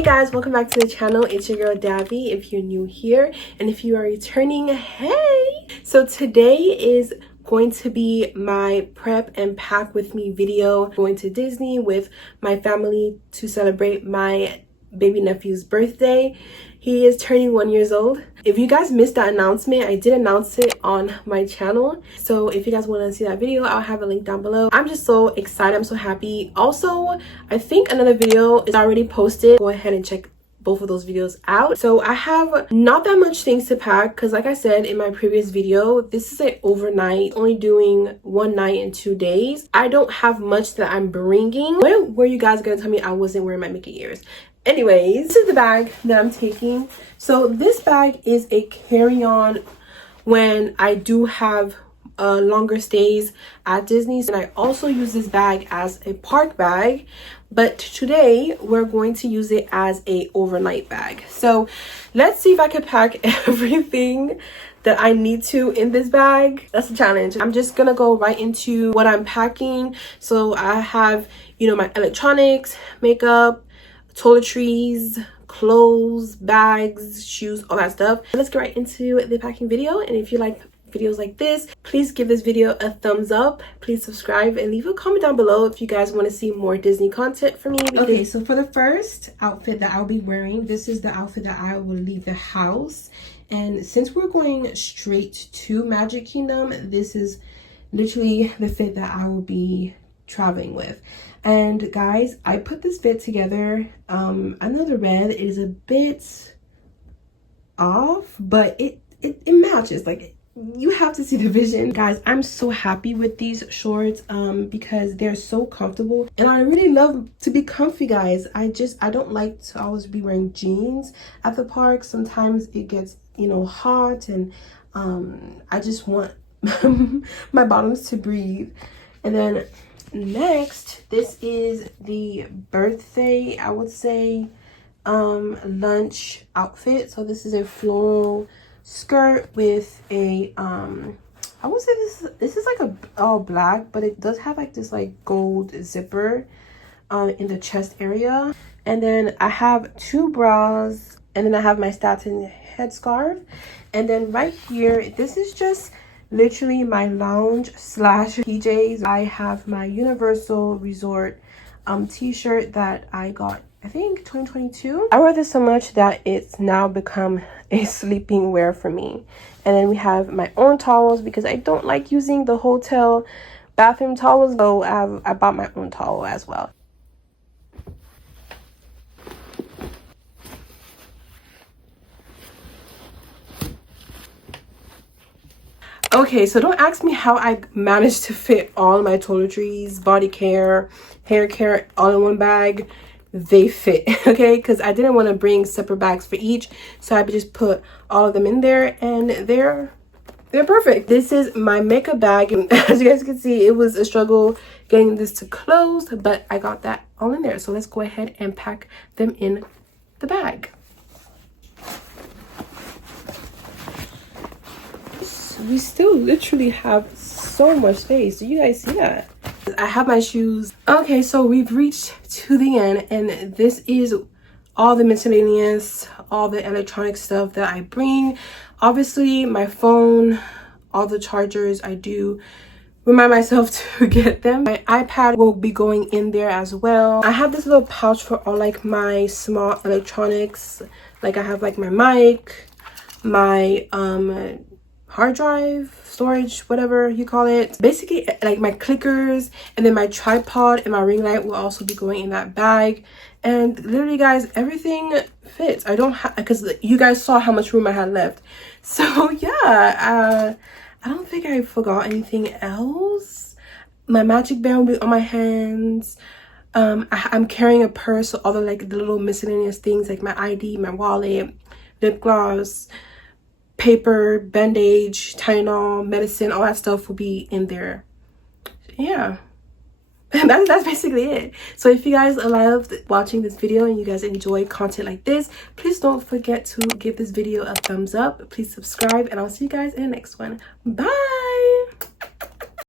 Hey guys, welcome back to the channel. It's your girl Davy if you're new here, and if you are returning, hey. So today is going to be my prep and pack with me video. Going to Disney with my family to celebrate my baby nephew's birthday. He is turning 1 year old. If you guys missed that announcement, I did announce it on my channel, so if you guys want to see that video, I'll have a link down below. I'm just so excited. I'm so happy. Also, I think another video is already posted. Go ahead and check both of those videos out. So I have not that much things to pack because, like I said in my previous video, this is an overnight, only doing 1 night and 2 days. I don't have much that I'm bringing. When were you guys gonna tell me I wasn't wearing my Mickey ears? Anyways, this is the bag that I'm taking. So this bag is a carry-on when I do have longer stays at Disney, and I also use this bag as a park bag, but today we're going to use it as a overnight bag. So let's see if I can pack everything that I need to in this bag. That's a challenge. I'm just gonna go right into what I'm packing. So I have, you know, my electronics, makeup, toiletries, clothes, bags, shoes, all that stuff. Let's get right into the packing video. And if you like videos like this, please give this video a thumbs up, please subscribe, and leave a comment down below if you guys want to see more Disney content from me. Okay, so for the first outfit that I'll be wearing, this is the outfit that I will leave the house. And since we're going straight to Magic Kingdom, this is literally the fit that I will be traveling with. And guys, I put this fit together. I know the red is a bit off, but it matches. Like, you have to see the vision. Guys, I'm so happy with these shorts because they're so comfortable, and I really love to be comfy, guys. I don't like to always be wearing jeans at the park. Sometimes it gets, you know, hot, and I just want my bottoms to breathe. And then next, this is the birthday, I would say, lunch outfit. So this is a floral skirt with a I would say this is like a all black, but it does have like this like gold zipper in the chest area. And then I have 2 bras, and then I have my satin headscarf. And then right here, this is just literally my lounge slash PJs. I have my Universal Resort t-shirt that I got, I think, 2022. I wear this so much that it's now become a sleeping wear for me. And then we have my own towels because I don't like using the hotel bathroom towels, so I bought my own towel as well. Okay, so don't ask me how I managed to fit all my toiletries, body care, hair care all in one bag. They fit, okay, because I didn't want to bring separate bags for each, so I just put all of them in there, and they're perfect. This is my makeup bag, and as you guys can see, it was a struggle getting this to close, but I got that all in there. So let's go ahead and pack them in the bag. We still literally have so much space. Do you guys see that? I have my shoes. Okay, so we've reached to the end, and this is all the miscellaneous, all the electronic stuff that I bring. Obviously my phone, all the chargers, I do remind myself to get them. My iPad will be going in there as well. I have this little pouch for all like my small electronics. Like I have like my mic, my hard drive, storage, whatever you call it, basically like my clickers, and then my tripod and my ring light will also be going in that bag. And literally, guys, everything fits. I don't have, because you guys saw how much room I had left. So yeah, I don't think I forgot anything else. My magic band will be on my hands. I'm carrying a purse, so all the like the little miscellaneous things like my ID, my wallet, lip gloss, paper, bandage, Tylenol, medicine, all that stuff will be in there. Yeah. That's basically it. So if you guys loved watching this video and you guys enjoy content like this, please don't forget to give this video a thumbs up. Please subscribe, and I'll see you guys in the next one. Bye.